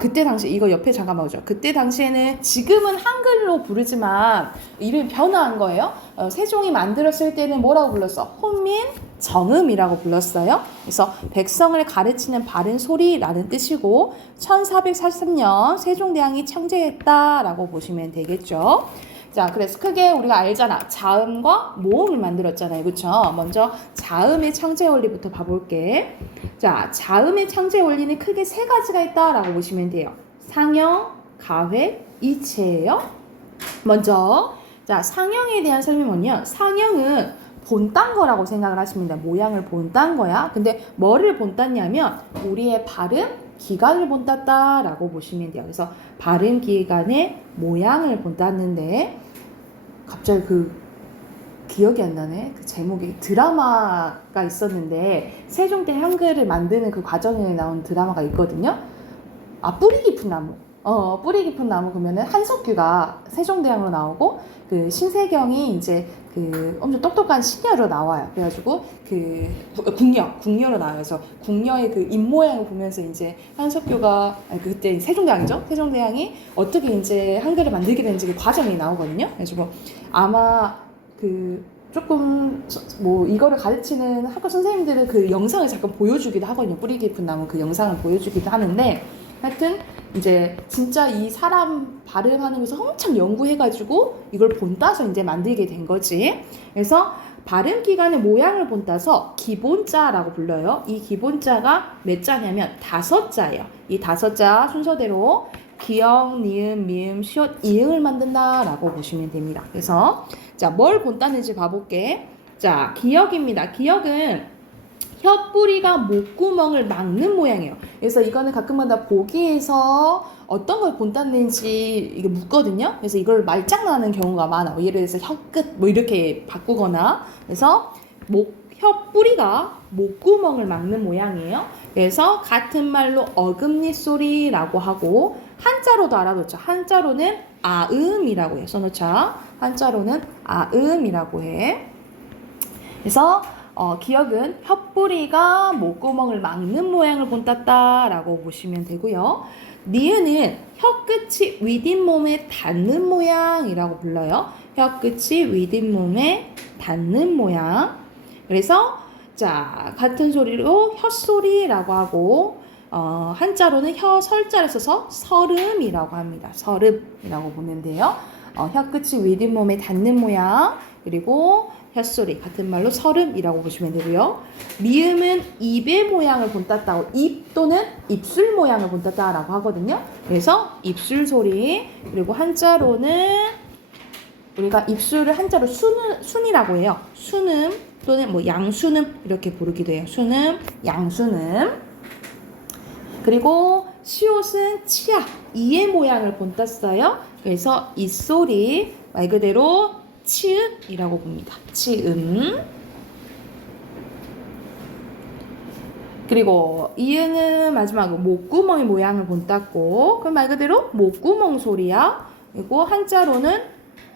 그때 당시 이거 옆에 잠깐만 보죠. 그때 당시에는 지금은 한글로 부르지만 이름이 변화한 거예요. 세종이 만들었을 때는 뭐라고 불렀어? 혼민 정음이라고 불렀어요. 그래서 백성을 가르치는 바른 소리라는 뜻이고 1443년 세종대왕이 창제했다라고 보시면 되겠죠. 자, 그래서 크게 우리가 알잖아. 자음과 모음을 만들었잖아요. 그쵸? 먼저 자음의 창제 원리부터 봐볼게. 자, 자음의 창제 원리는 크게 세 가지가 있다라고 보시면 돼요. 상형, 가회, 이체예요. 먼저 자, 상형에 대한 설명은요. 상형은 본딴 거라고 생각을 하시면 됩니다. 모양을 본딴 거야. 근데 뭐를 본땄냐면 우리의 발음, 기관을 본땄다라고 보시면 돼요. 그래서 발음 기관의 모양을 본땄는데 갑자기 기억이 안 나네. 그 제목이 드라마가 있었는데 세종대 한글을 만드는 그 과정에 나온 드라마가 있거든요. 뿌리 깊은 나무. 뿌리 깊은 나무 그러면은 한석규가 세종대왕으로 나오고 그 신세경이 이제 그 엄청 똑똑한 시녀로 나와요. 그래가지고 궁녀로 나와요. 그래서 궁녀의 그 입모양을 보면서 이제 한석규가 그때 세종대왕이죠. 세종대왕이 어떻게 이제 한글을 만들게 되는지 그 과정이 나오거든요. 그래서 아마 조금 이거를 가르치는 학교 선생님들은 그 영상을 잠깐 보여주기도 하거든요. 뿌리 깊은 나무 그 영상을 보여주기도 하는데 하여튼 이제 진짜 이 사람 발음하는 것을 엄청 연구해가지고 이걸 본따서 이제 만들게 된 거지. 그래서 발음 기관의 모양을 본따서 기본자라고 불러요. 이 기본자가 몇 자냐면 5자예요. 이 5자 순서대로 기역, 니은, 미음, 시옷, 이응을 만든다라고 보시면 됩니다. 그래서 자, 뭘 본따는지 봐볼게. 자, 기역입니다. 기역은 혀뿌리가 목구멍을 막는 모양이에요. 그래서 이거는 가끔마다 보기에서 어떤 걸 본땄는지 이게 묻거든요. 그래서 이걸 말장난하는 경우가 많아. 예를 들어서 혀끝 이렇게 바꾸거나. 그래서 혀뿌리가 목구멍을 막는 모양이에요. 그래서 같은 말로 어금니 소리라고 하고 한자로도 알아뒀죠. 한자로는 아음이라고 해. 써놓자. 한자로는 아음이라고 해. 그래서 기역은 혀뿌리가 목구멍을 막는 모양을 본땄다라고 보시면 되고요. 니은은 혀끝이 윗잇몸에 닿는 모양이라고 불러요. 혀끝이 윗잇몸에 닿는 모양. 그래서 자, 같은 소리로 혀소리라고 하고 한자로는 혀설자를 써서 설음이라고 합니다. 설음이라고 보면 돼요. 혀끝이 윗잇몸에 닿는 모양. 그리고 혓소리, 같은 말로 설음이라고 보시면 되고요. 미음은 입의 모양을 본땄다고, 입 또는 입술 모양을 본땄다라고 하거든요. 그래서 입술 소리. 그리고 한자로는 우리가 입술을 한자로 순이라고 해요. 순음 또는 뭐 양순음 이렇게 부르기도 해요. 순음, 양순음. 그리고 시옷은 치아, 이의 모양을 본땄어요. 그래서 이 소리 말 그대로 치음이라고 봅니다. 치음. 그리고 이응은 마지막으로 목구멍의 모양을 본땄고, 그 말 그대로 목구멍 소리야. 그리고 한자로는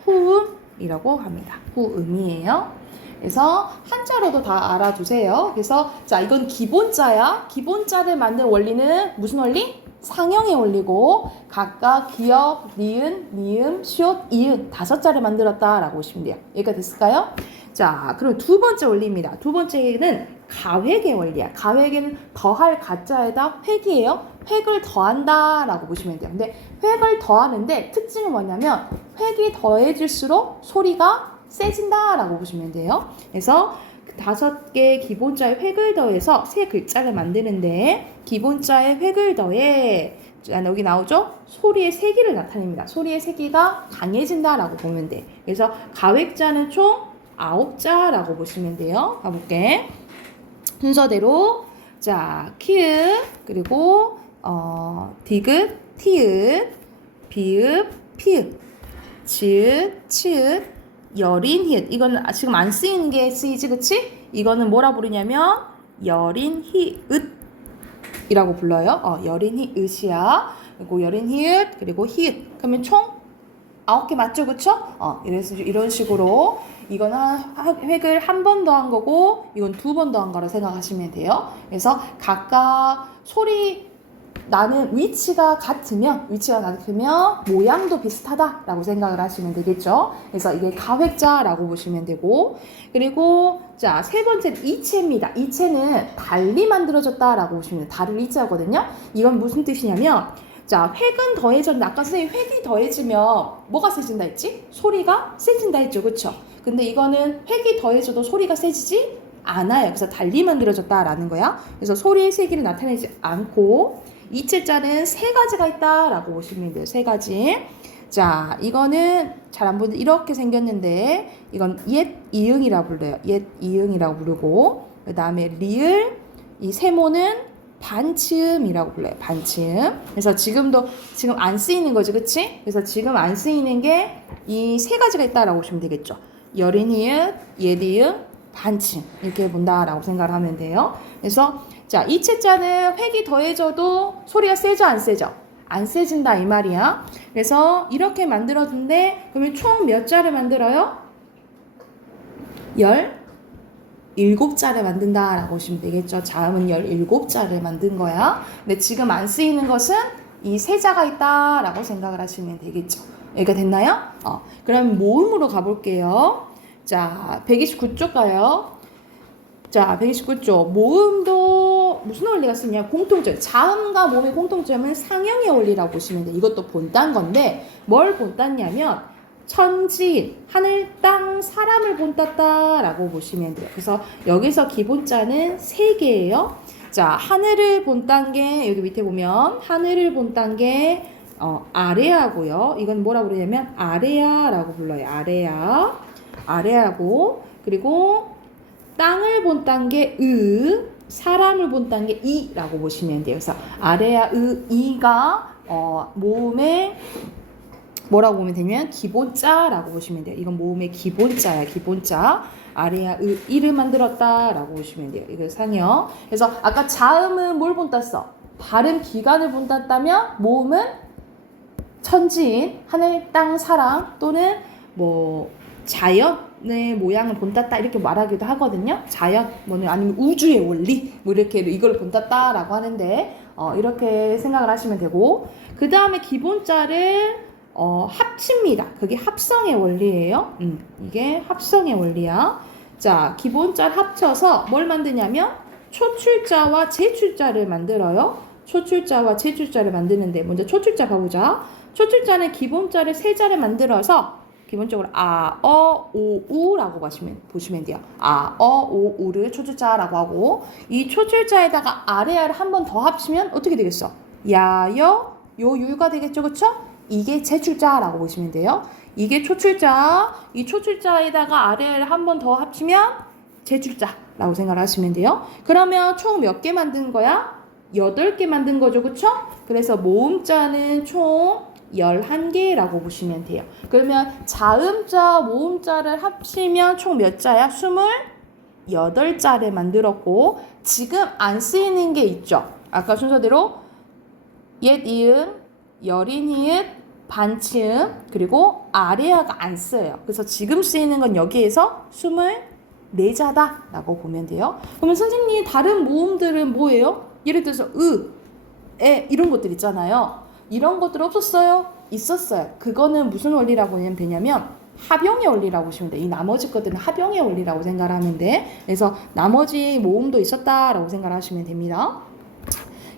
후음이라고 합니다. 후음이에요. 그래서 한자로도 다 알아두세요. 그래서 자, 이건 기본자야. 기본자를 만든 원리는 무슨 원리? 상형의 원리고, 각각 기역, 니은, 미음, 시옷, 이응 5자를 만들었다라고 보시면 돼요. 여기가 됐을까요? 자, 그럼 두 번째 원리입니다. 두 번째는 가획의 원리야. 가획에는 더할 가자에다 획이에요. 획을 더한다라고 보시면 돼요. 근데 획을 더하는데 특징은 뭐냐면 획이 더해질수록 소리가 세진다라고 보시면 돼요. 그래서 5개의 기본자의 획을 더해서 3글자를 만드는데, 기본자의 획을 더해, 여기 나오죠? 소리의 세기를 나타냅니다. 소리의 세기가 강해진다라고 보면 돼. 그래서 가획자는 총 9자라고 보시면 돼요. 가볼게. 순서대로 자, 키읔, 그리고 디귿, 티읕, 비읍, 피읍, 지읒, 치읒, 여린, 히읗. 이거는 지금 안 쓰이는 게 쓰이지, 그치? 이거는 뭐라 부르냐면 여린, 히읗 이라고 불러요. 여린, 히읗이야. 그리고 여린, 히읗, 그리고 히읗. 그러면 총 9개 맞죠, 그쵸? 이런 식으로 이거는 획을 한 번 더 한 거고, 이건 2번 더 한 거라 생각하시면 돼요. 그래서 각각 소리 나는 위치가 같으면 모양도 비슷하다라고 생각을 하시면 되겠죠. 그래서 이게 가획자라고 보시면 되고, 그리고 자, 세 번째는 이체입니다. 이체는 달리 만들어졌다라고 보시면 돼요. 달을 이체하거든요. 이건 무슨 뜻이냐면, 자, 획은 더해졌는데 아까 선생님이 획이 더해지면 뭐가 세진다 했지? 소리가 세진다 했죠, 그쵸? 근데 이거는 획이 더해져도 소리가 세지지 않아요. 그래서 달리 만들어졌다라는 거야. 그래서 소리의 세기를 나타내지 않고, 이체자는 3가지가 있다라고 보시면 돼요. 3가지. 자, 이거는 잘 안 보이는데 이렇게 생겼는데, 이건 옛 이응이라고 불러요. 옛 이응이라고 부르고, 그 다음에 리을, 이 세모는 반치음이라고 불러요. 반치음. 그래서 지금 안 쓰이는 거지, 그치? 그래서 지금 안 쓰이는 게 이 3가지가 있다라고 보시면 되겠죠. 여린 이응, 옛 이응, 반치음. 이렇게 본다라고 생각을 하면 돼요. 그래서 자, 이체자는 획이 더해져도 소리가 세죠, 안 세죠? 안 세진다 이 말이야. 그래서 이렇게 만들어준데, 그러면 총 몇 자를 만들어요? 17자를 만든다라고 보시면 되겠죠. 자음은 17자를 만든 거야. 근데 지금 안 쓰이는 것은 이 3자가 있다라고 생각을 하시면 되겠죠. 여기가 됐나요? 그럼 모음으로 가볼게요. 자, 129쪽 가요. 자, 129쪽. 모음도 무슨 원리가 쓰냐? 공통점. 자음과 모음의 공통점은 상형의 원리라고 보시면 돼요. 이것도 본딴 건데, 뭘 본땄냐면 천지, 하늘, 땅, 사람을 본땄다라고 보시면 돼요. 그래서 여기서 기본자는 3개예요. 자, 하늘을 본딴 게 여기 밑에 보면 하늘을 본딴 게 아래하고요. 이건 뭐라고 부르냐면 아래야라고 불러요. 아래하고, 그리고 땅을 본딴 게 사람을 본딴 게 이라고 보시면 돼요. 그래서 아래야, 이가 모음의 뭐라고 보면 되면 기본자라고 보시면 돼요. 이건 모음의 기본자야, 기본자. 아래야, 이를 만들었다라고 보시면 돼요. 이거 상형. 그래서 아까 자음은 뭘 본땄어? 발음 기관을 본땄다면 모음은 천지인, 하늘, 땅, 사람 또는 뭐 자연의 모양을 본땄다 이렇게 말하기도 하거든요. 자연, 아니면 우주의 원리, 이렇게 이걸 본땄다라고 하는데, 이렇게 생각을 하시면 되고, 그 다음에 기본자를 합칩니다. 그게 합성의 원리예요. 이게 합성의 원리야. 자, 기본자를 합쳐서 뭘 만드냐면 초출자와 제출자를 만들어요. 초출자와 제출자를 만드는데, 먼저 초출자 가보자. 초출자는 기본자를 3자를 만들어서 기본적으로 아, 어, 오, 우라고 보시면 돼요. 아, 어, 오, 우를 초출자라고 하고 이 초출자에다가 아래아를 한 번 더 합치면 어떻게 되겠어? 야, 여, 요, 유가 되겠죠, 그쵸? 이게 제출자라고 보시면 돼요. 이게 초출자, 이 초출자에다가 아래아를 한 번 더 합치면 제출자라고 생각을 하시면 돼요. 그러면 총 몇 개 만든 거야? 8개 만든 거죠, 그쵸? 그래서 모음자는 총 11개라고 보시면 돼요. 그러면 자음자, 모음자를 합치면 총 몇 자야? 28자를 만들었고 지금 안 쓰이는 게 있죠. 아까 순서대로 옛 이음, 여린 이읍, 반치음, 그리고 아래아가 안 쓰여요. 그래서 지금 쓰이는 건 여기에서 24자다라고 보면 돼요. 그러면 선생님 다른 모음들은 뭐예요? 예를 들어서 에 이런 것들 있잖아요. 이런 것들 없었어요? 있었어요. 그거는 무슨 원리라고 하면 되냐면 합용의 원리라고 보시면 돼요. 이 나머지 것들은 합용의 원리라고 생각하면 돼. 그래서 나머지 모음도 있었다라고 생각하시면 됩니다.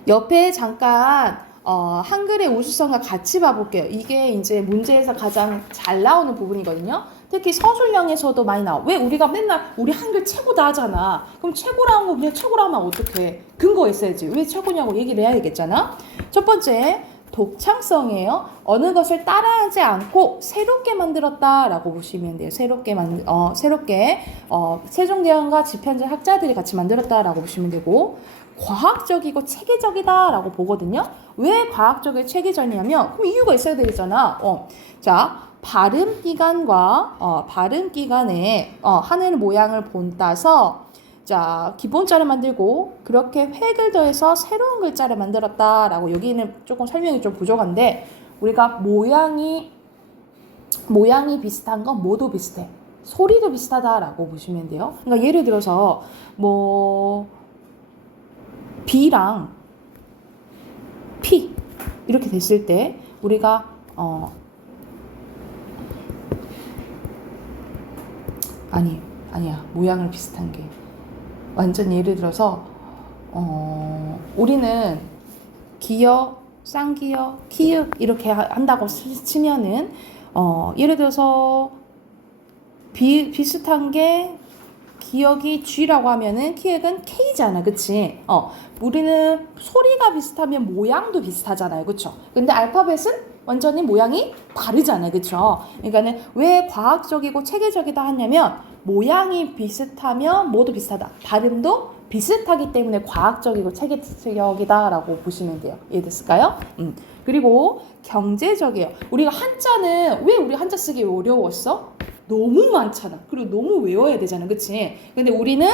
옆에 잠깐 한글의 우수성과 같이 봐볼게요. 이게 이제 문제에서 가장 잘 나오는 부분이거든요. 특히 서술형에서도 많이 나와. 왜 우리가 맨날 우리 한글 최고다 하잖아. 그럼 최고라는 거 그냥 최고라면 어떡해. 근거 있어야지. 왜 최고냐고 얘기를 해야겠잖아. 첫 번째 독창성이에요. 어느 것을 따라하지 않고 새롭게 만들었다라고 보시면 돼요. 새롭게 세종대왕과 집현전 학자들이 같이 만들었다라고 보시면 되고 과학적이고 체계적이다라고 보거든요. 왜 과학적이고 체계적이냐면 그럼 이유가 있어야 되잖아. 자, 발음기관에 하늘 모양을 본따서 자, 기본자를 만들고 그렇게 획을 더해서 새로운 글자를 만들었다라고 여기는 조금 설명이 좀 부족한데 우리가 모양이 비슷한 건 뭐도 비슷해. 소리도 비슷하다라고 보시면 돼요. 그러니까 예를 들어서 B랑 P 이렇게 됐을 때 우리가 아니야. 모양을 비슷한 게 완전 예를 들어서 우리는 기어, 쌍기어, 키읔 이렇게 한다고 치면은 예를 들어서 비슷한 게 기억이 G라고 하면은 키읔은 K잖아, 그치? 우리는 소리가 비슷하면 모양도 비슷하잖아요, 그쵸? 근데 알파벳은 완전히 모양이 다르잖아요, 그쵸? 그러니까는 왜 과학적이고 체계적이다 하냐면 모양이 비슷하면 뭐도 비슷하다. 발음도 비슷하기 때문에 과학적이고 체계적이다라고 보시면 돼요. 이해됐을까요? 그리고 경제적이에요. 우리가 한자는 왜 우리 한자 쓰기 어려웠어? 너무 많잖아. 그리고 너무 외워야 되잖아. 그치? 근데 우리는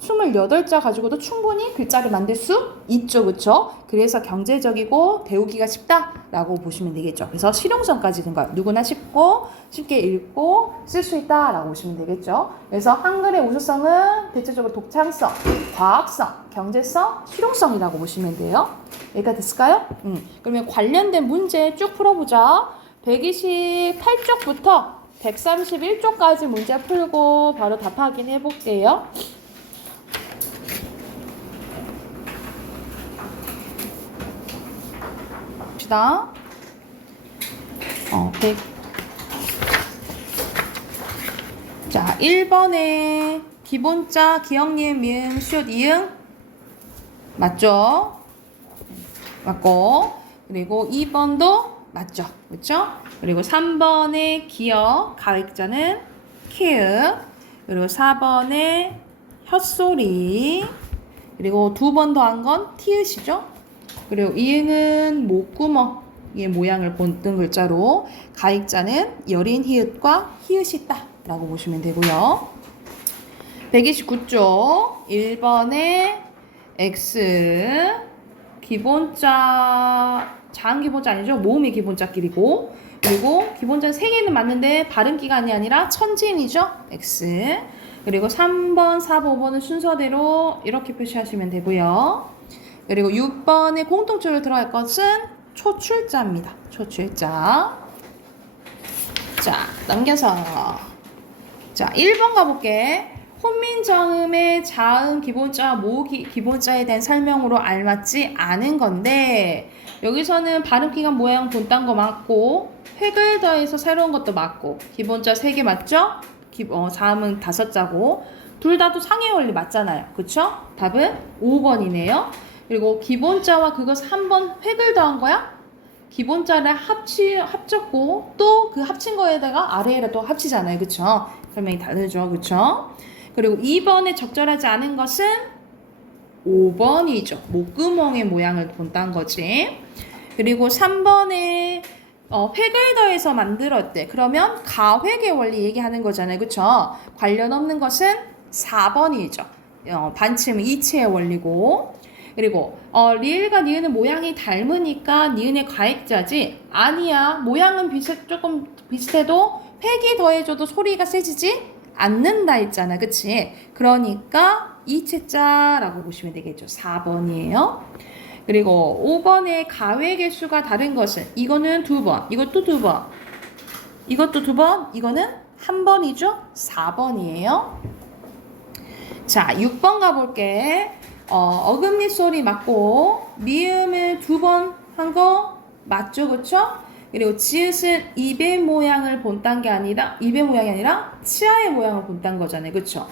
28자 가지고도 충분히 글자를 만들 수 있죠. 그쵸? 그래서 경제적이고 배우기가 쉽다라고 보시면 되겠죠. 그래서 실용성까지 든 거예요. 누구나 쉽게 읽고 쓸 수 있다라고 보시면 되겠죠. 그래서 한글의 우수성은 대체적으로 독창성, 과학성, 경제성, 실용성이라고 보시면 돼요. 여기까지 됐을까요? 그러면 관련된 문제 쭉 풀어보자. 128쪽부터 131쪽까지 문제 풀고 바로 답 확인해 볼게요. 봅시다. 100. 자, 1번에 기본자, 기역, 니은, 미음, 시옷, 이응 맞죠? 맞고 그리고 2번도 맞죠? 그렇죠? 그리고 3번의 기역, 가액자는 키읔 그리고 4번의 혓소리 그리고 2번 더한 건 티읕이죠? 그리고 이응은 목구멍의 모양을 본뜬 글자로 가액자는 여린 히읗과 히읗이 있다 라고 보시면 되고요. 129쪽 1번의 X 기본자 자음 기본자 아니죠? 모음이 기본자끼리고 그리고 기본자는 3개는 맞는데 발음기간이 아니라 천진이죠? X 그리고 3번, 4번, 5번은 순서대로 이렇게 표시하시면 되고요. 그리고 6번에 공통적으로 들어갈 것은 초출자입니다. 초출자. 자, 넘겨서 자, 1번 가볼게. 혼민정음의 자음 기본자, 모음 기본자에 대한 설명으로 알맞지 않은 건데 여기서는 발음기관 모양 본딴 거 맞고 획을 더해서 새로운 것도 맞고 기본자 3개 맞죠? 다음은 5자고 둘 다도 상해 원리 맞잖아요. 그쵸? 답은 5번이네요. 그리고 기본자와 그것을 한 번 획을 더한 거야? 기본자를 합쳤고 또 그 합친 거에다가 아래에다 또 합치잖아요. 그쵸? 설명이 다르죠. 그쵸? 그리고 2번에 적절하지 않은 것은 5번이죠. 목구멍의 모양을 본딴 거지. 그리고 3번에 획을 더해서 만들었대. 그러면 가획의 원리 얘기하는 거잖아요. 그쵸? 관련 없는 것은 4번이죠. 반침은 이체의 원리고. 그리고 리을과 니은은 모양이 닮으니까 니은의 가액자지. 아니야. 모양은 조금 비슷해도 획이 더해줘도 소리가 세지지 않는다 했잖아. 그치? 그러니까 이체자라고 보시면 되겠죠. 4번이에요. 그리고 5번의 가획의 수가 다른 것은 이거는 2번, 이것도 2번, 이것도 2번, 이거는 1번이죠. 4번이에요. 자, 6번 가볼게. 어금니 소리 맞고 미음을 2번 한 거 맞죠? 그쵸? 그리고 지읒은 입의 모양을 본딴 게 아니라 입의 모양이 아니라 치아의 모양을 본딴 거잖아요. 그쵸?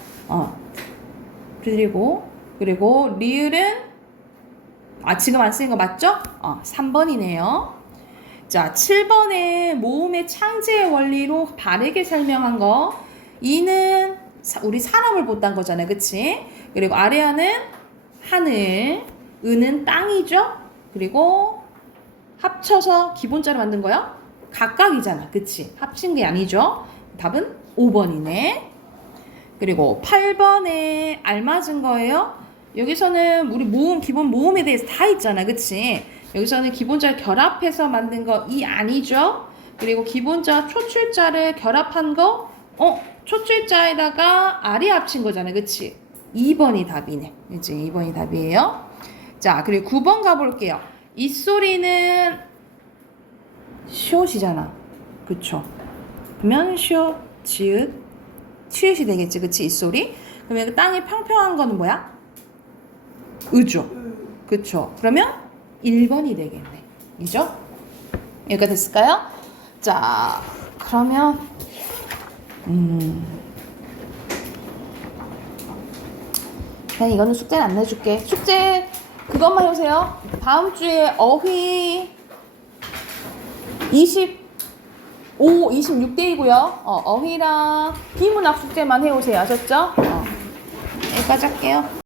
그리고 리을은 지금 안 쓰는 거 맞죠? 3번이네요. 자, 7번에 모음의 창제의 원리로 바르게 설명한 거. 이는 우리 사람을 본딴 거잖아요. 그치? 그리고 아래어는 하늘, 은은 땅이죠? 그리고 합쳐서 기본자를 만든 거야? 각각이잖아. 그치? 합친 게 아니죠? 답은 5번이네. 그리고 8번에 알맞은 거예요. 여기서는 우리 기본 모음에 대해서 다 있잖아. 그치? 여기서는 기본자를 결합해서 만든 거 이 아니죠? 그리고 기본자 초출자를 결합한 거 초출자에다가 아래 합친 거잖아. 그치? 2번이 답이네. 이제 2번이 답이에요. 자, 그리고 9번 가볼게요. 이 소리는 시옷이잖아. 그쵸? 그러면 시옷, 지읒, 치읒이 되겠지. 그치? 이 소리. 그러면 그 땅이 평평한 거는 뭐야? 으죠. 그쵸? 그러면 1번이 되겠네. 이죠? 여기가 됐을까요? 자, 그러면 그냥 이거는 숙제는 안 내줄게. 숙제 그것만 해오세요. 다음 주에 어휘 25, 26대이고요. 어휘랑 비문학 숙제만 해오세요. 아셨죠? 여기까지 할게요.